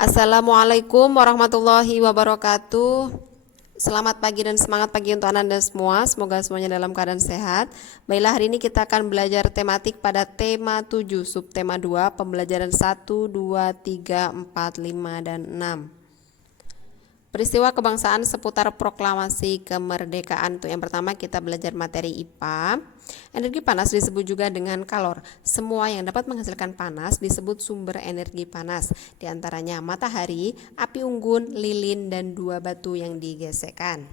Assalamualaikum warahmatullahi wabarakatuh. Selamat pagi dan semangat pagi untuk Anda semua. Semoga semuanya dalam keadaan sehat. Baiklah, hari ini kita akan belajar tematik pada tema 7, subtema 2, pembelajaran 1, 2, 3, 4, 5, dan 6. Peristiwa kebangsaan seputar proklamasi kemerdekaan. Untuk yang pertama kita belajar materi IPA. Energi panas disebut juga dengan kalor. Semua yang dapat menghasilkan panas disebut sumber energi panas. Di antaranya matahari, api unggun, lilin, dan dua batu yang digesekkan.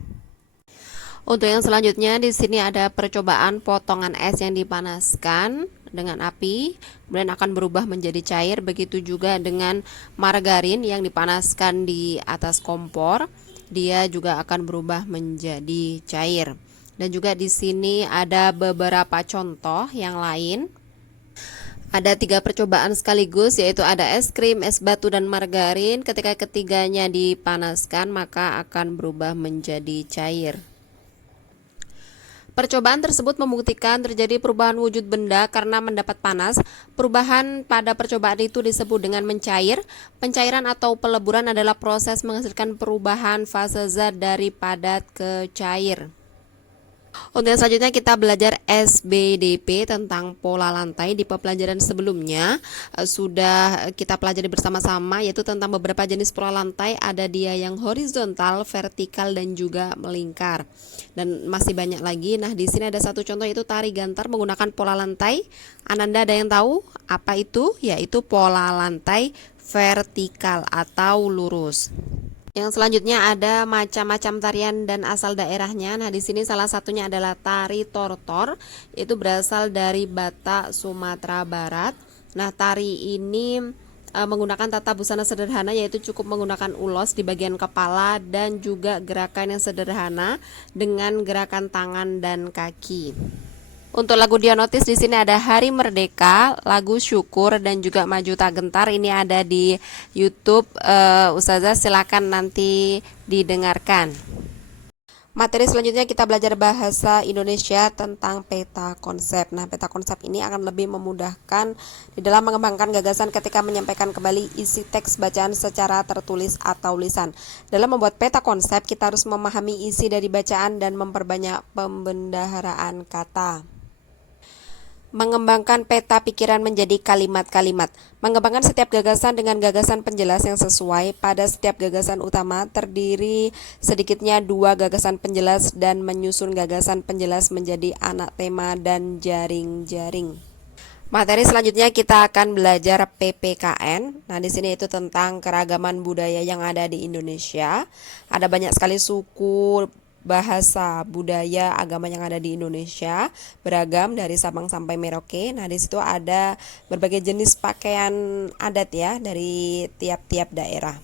Untuk yang selanjutnya di sini ada percobaan potongan es yang dipanaskan dengan api, kemudian akan berubah menjadi cair. Begitu juga dengan margarin yang dipanaskan di atas kompor, dia juga akan berubah menjadi cair. Dan juga di sini ada beberapa contoh yang lain. Ada 3 percobaan sekaligus, yaitu ada es krim, es batu, dan margarin. Ketika ketiganya dipanaskan, maka akan berubah menjadi cair. Percobaan tersebut membuktikan terjadi perubahan wujud benda karena mendapat panas. Perubahan pada percobaan itu disebut dengan mencair. Pencairan atau peleburan adalah proses menghasilkan perubahan fase zat dari padat ke cair. Untuk yang selanjutnya kita belajar SBDP tentang pola lantai. Di pembelajaran sebelumnya sudah kita pelajari bersama-sama, yaitu tentang beberapa jenis pola lantai. Ada dia yang horizontal, vertikal, dan juga melingkar. Dan masih banyak lagi. Nah, di sini ada satu contoh, yaitu tari gantar menggunakan pola lantai. Ananda ada yang tahu apa itu? Yaitu pola lantai vertikal atau lurus. Yang selanjutnya ada macam-macam tarian dan asal daerahnya. Nah, di sini salah satunya adalah tari tortor, itu berasal dari Batak, Sumatera Barat. Nah, tari ini menggunakan tata busana sederhana, yaitu cukup menggunakan ulos di bagian kepala dan juga gerakan yang sederhana dengan gerakan tangan dan kaki. Untuk lagu Dionotis di sini ada Hari Merdeka, lagu Syukur, dan juga Maju Tak Gentar. Ini ada di YouTube. Ustazah silakan nanti didengarkan. Materi selanjutnya kita belajar bahasa Indonesia tentang peta konsep. Nah, peta konsep ini akan lebih memudahkan di dalam mengembangkan gagasan ketika menyampaikan kembali isi teks bacaan secara tertulis atau lisan. Dalam membuat peta konsep, kita harus memahami isi dari bacaan dan memperbanyak pembendaharaan kata. Mengembangkan peta pikiran menjadi kalimat-kalimat. Mengembangkan setiap gagasan dengan gagasan penjelas yang sesuai. Pada setiap gagasan utama terdiri sedikitnya 2 gagasan penjelas dan menyusun gagasan penjelas menjadi anak tema dan jaring-jaring. Materi selanjutnya kita akan belajar PPKN. Nah, di sini itu tentang keragaman budaya yang ada di Indonesia. Ada banyak sekali suku, bahasa, budaya, agama yang ada di Indonesia, beragam dari Sabang sampai Merauke. Nah, di situ ada berbagai jenis pakaian adat ya dari tiap-tiap daerah.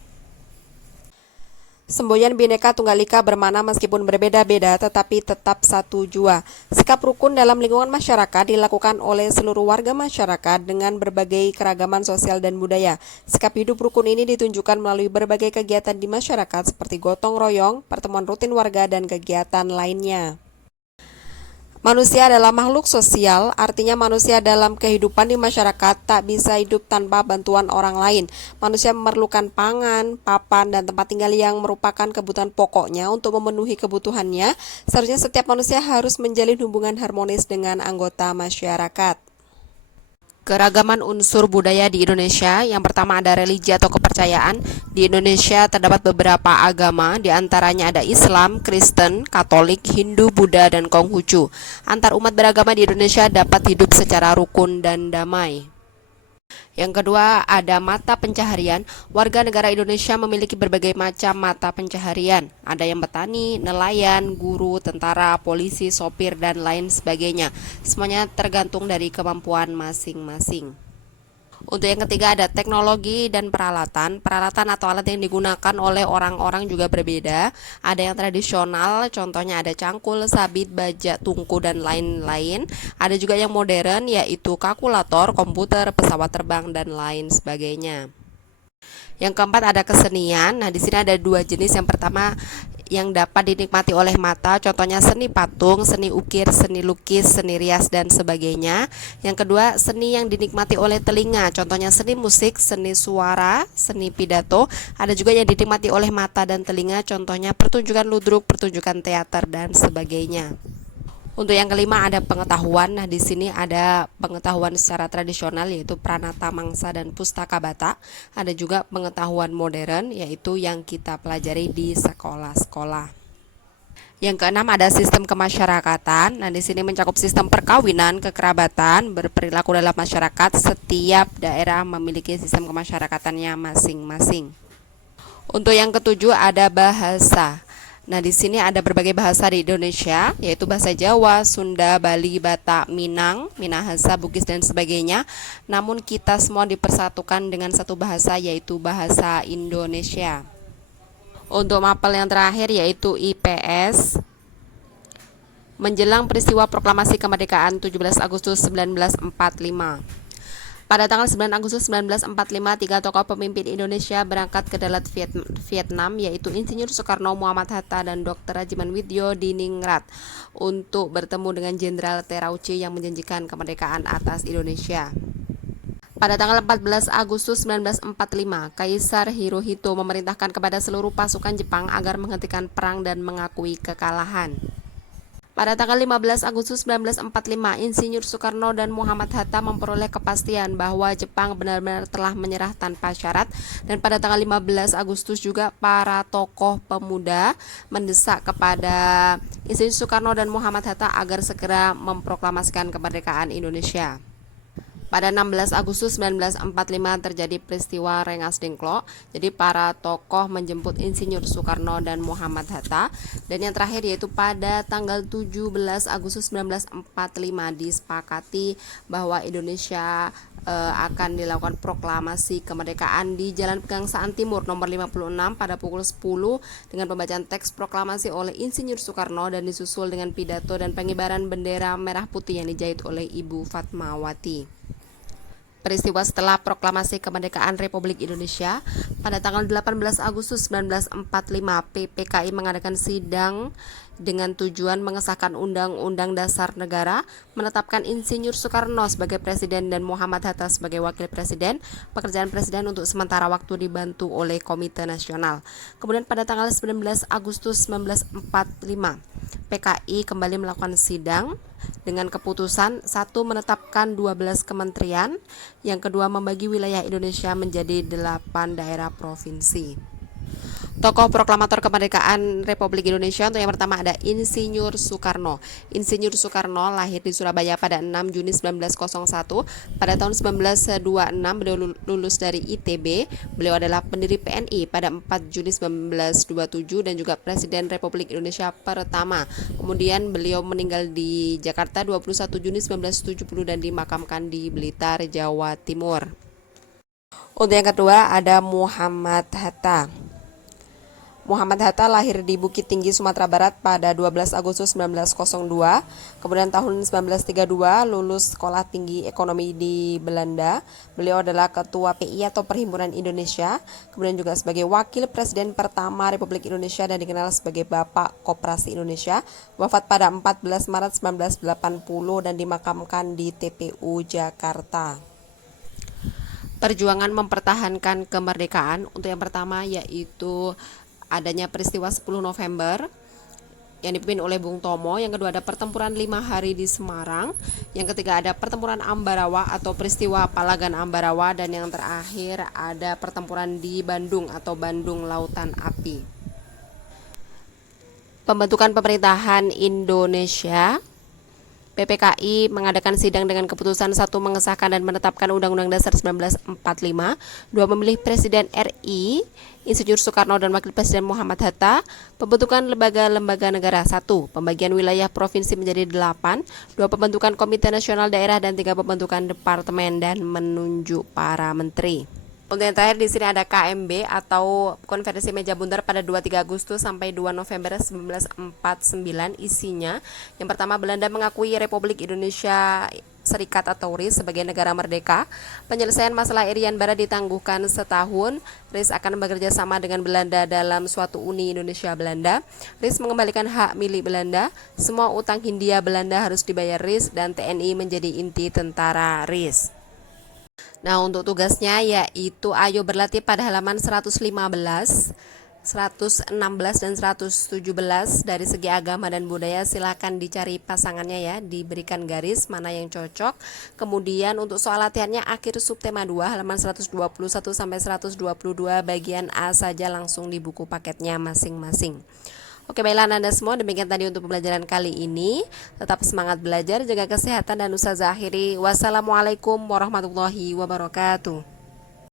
Semboyan Bhinneka Tunggal Ika bermakna meskipun berbeda-beda tetapi tetap satu jua. Sikap rukun dalam lingkungan masyarakat dilakukan oleh seluruh warga masyarakat dengan berbagai keragaman sosial dan budaya. Sikap hidup rukun ini ditunjukkan melalui berbagai kegiatan di masyarakat seperti gotong royong, pertemuan rutin warga, dan kegiatan lainnya. Manusia adalah makhluk sosial, artinya manusia dalam kehidupan di masyarakat tak bisa hidup tanpa bantuan orang lain. Manusia memerlukan pangan, papan, dan tempat tinggal yang merupakan kebutuhan pokoknya. Untuk memenuhi kebutuhannya, seharusnya setiap manusia harus menjalin hubungan harmonis dengan anggota masyarakat. Keragaman unsur budaya di Indonesia. Yang pertama ada religi atau kepercayaan. Di Indonesia terdapat beberapa agama, di antaranya ada Islam, Kristen, Katolik, Hindu, Buddha, dan Konghucu. Antar umat beragama di Indonesia dapat hidup secara rukun dan damai. Yang kedua ada mata pencaharian. Warga negara Indonesia memiliki berbagai macam mata pencaharian. Ada yang petani, nelayan, guru, tentara, polisi, sopir, dan lain sebagainya. Semuanya tergantung dari kemampuan masing-masing. Untuk yang ketiga ada teknologi dan peralatan. Peralatan atau alat yang digunakan oleh orang-orang juga berbeda. Ada yang tradisional, contohnya ada cangkul, sabit, baja, tungku, dan lain-lain. Ada juga yang modern, yaitu kalkulator, komputer, pesawat terbang, dan lain sebagainya. Yang keempat ada kesenian. Nah, di sini ada 2 jenis. Yang pertama yang dapat dinikmati oleh mata, contohnya seni patung, seni ukir, seni lukis, seni rias, dan sebagainya. Yang kedua, seni yang dinikmati oleh telinga, contohnya seni musik, seni suara, seni pidato. Ada juga yang dinikmati oleh mata dan telinga, contohnya pertunjukan ludruk, pertunjukan teater, dan sebagainya. Untuk yang kelima ada pengetahuan. Nah, di sini ada pengetahuan secara tradisional yaitu Pranata Mangsa dan Pustaka Bata. Ada juga pengetahuan modern yaitu yang kita pelajari di sekolah-sekolah. Yang keenam ada sistem kemasyarakatan. Nah, di sini mencakup sistem perkawinan, kekerabatan, berperilaku dalam masyarakat. Setiap daerah memiliki sistem kemasярakatannya masing-masing. Untuk yang ketujuh ada bahasa. Nah, di sini ada berbagai bahasa di Indonesia, yaitu bahasa Jawa, Sunda, Bali, Batak, Minang, Minahasa, Bugis, dan sebagainya. Namun kita semua dipersatukan dengan satu bahasa, yaitu bahasa Indonesia. Untuk mapel yang terakhir yaitu IPS. Menjelang peristiwa proklamasi kemerdekaan 17 Agustus 1945. Pada tanggal 9 Agustus 1945, 3 tokoh pemimpin Indonesia berangkat ke Dalat Vietnam, yaitu Insinyur Soekarno, Muhammad Hatta, dan Dr. Rajiman Widyo di Ningrat untuk bertemu dengan Jenderal Terauchi yang menjanjikan kemerdekaan atas Indonesia. Pada tanggal 14 Agustus 1945, Kaisar Hirohito memerintahkan kepada seluruh pasukan Jepang agar menghentikan perang dan mengakui kekalahan. Pada tanggal 15 Agustus 1945, Insinyur Soekarno dan Muhammad Hatta memperoleh kepastian bahwa Jepang benar-benar telah menyerah tanpa syarat, dan pada tanggal 15 Agustus juga para tokoh pemuda mendesak kepada Insinyur Soekarno dan Muhammad Hatta agar segera memproklamasikan kemerdekaan Indonesia. Pada 16 Agustus 1945 terjadi peristiwa Rengas Dengklok. Jadi para tokoh menjemput Insinyur Soekarno dan Muhammad Hatta. Dan yang terakhir yaitu pada tanggal 17 Agustus 1945 disepakati bahwa Indonesia akan dilakukan proklamasi kemerdekaan di Jalan Pegangsaan Timur nomor 56 pada pukul 10 dengan pembacaan teks proklamasi oleh Insinyur Soekarno dan disusul dengan pidato dan pengibaran bendera merah putih yang dijahit oleh Ibu Fatmawati. Peristiwa setelah proklamasi kemerdekaan Republik Indonesia, pada tanggal 18 Agustus 1945, PPKI mengadakan sidang dengan tujuan mengesahkan Undang-Undang Dasar Negara, menetapkan Insinyur Soekarno sebagai Presiden dan Muhammad Hatta sebagai Wakil Presiden. Pekerjaan Presiden untuk sementara waktu dibantu oleh Komite Nasional. Kemudian pada tanggal 19 Agustus 1945, PKI kembali melakukan sidang dengan keputusan: satu, menetapkan 12 kementerian, yang kedua membagi wilayah Indonesia menjadi 8 daerah provinsi. Tokoh proklamator kemerdekaan Republik Indonesia, untuk yang pertama ada Insinyur Soekarno. Insinyur Soekarno lahir di Surabaya pada 6 Juni 1901. Pada tahun 1926 beliau lulus dari ITB. Beliau adalah pendiri PNI pada 4 Juni 1927 dan juga Presiden Republik Indonesia pertama. Kemudian beliau meninggal di Jakarta 21 Juni 1970 dan dimakamkan di Blitar, Jawa Timur. Untuk yang kedua ada Muhammad Hatta. Muhammad Hatta lahir di Bukit Tinggi, Sumatera Barat pada 12 Agustus 1902. Kemudian tahun 1932 lulus Sekolah Tinggi Ekonomi di Belanda. Beliau adalah Ketua PI atau Perhimpunan Indonesia. Kemudian juga sebagai Wakil Presiden pertama Republik Indonesia dan dikenal sebagai Bapak Koperasi Indonesia. Wafat pada 14 Maret 1980 dan dimakamkan di TPU Jakarta. Perjuangan mempertahankan kemerdekaan, untuk yang pertama yaitu adanya peristiwa 10 November yang dipimpin oleh Bung Tomo. Yang kedua ada pertempuran 5 hari di Semarang. Yang ketiga ada pertempuran Ambarawa atau peristiwa Palagan Ambarawa. Dan yang terakhir ada pertempuran di Bandung atau Bandung Lautan Api. Pembentukan pemerintahan Indonesia. PPKI mengadakan sidang dengan keputusan: 1. Mengesahkan dan menetapkan Undang-Undang Dasar 1945. 2. Memilih Presiden RI Insinyur Soekarno dan Wakil Presiden Muhammad Hatta. Pembentukan lembaga-lembaga negara. 1. Pembagian wilayah provinsi menjadi 8. 2. Pembentukan Komite Nasional Daerah. Dan 3. Pembentukan departemen dan menunjuk para menteri. Untuk yang terakhir di sini ada KMB atau Konferensi Meja Bundar pada 23 Agustus sampai 2 November 1949. Isinya yang pertama, Belanda mengakui Republik Indonesia Serikat atau RIS sebagai negara merdeka. Penyelesaian masalah Irian Barat ditangguhkan setahun. RIS akan bekerja sama dengan Belanda dalam suatu Uni Indonesia Belanda. RIS mengembalikan hak milik Belanda. Semua utang Hindia Belanda harus dibayar RIS dan TNI menjadi inti tentara RIS. Nah, untuk tugasnya yaitu ayo berlatih pada halaman 115, 116 dan 117. Dari segi agama dan budaya silakan dicari pasangannya ya, diberikan garis mana yang cocok. Kemudian untuk soal latihannya akhir subtema 2 halaman 121 sampai 122 bagian A saja langsung di buku paketnya masing-masing. Oke, baiklah Anda semua, demikian tadi untuk pembelajaran kali ini. Tetap semangat belajar, jaga kesehatan, dan Ustazah akhiri. Wassalamualaikum warahmatullahi wabarakatuh.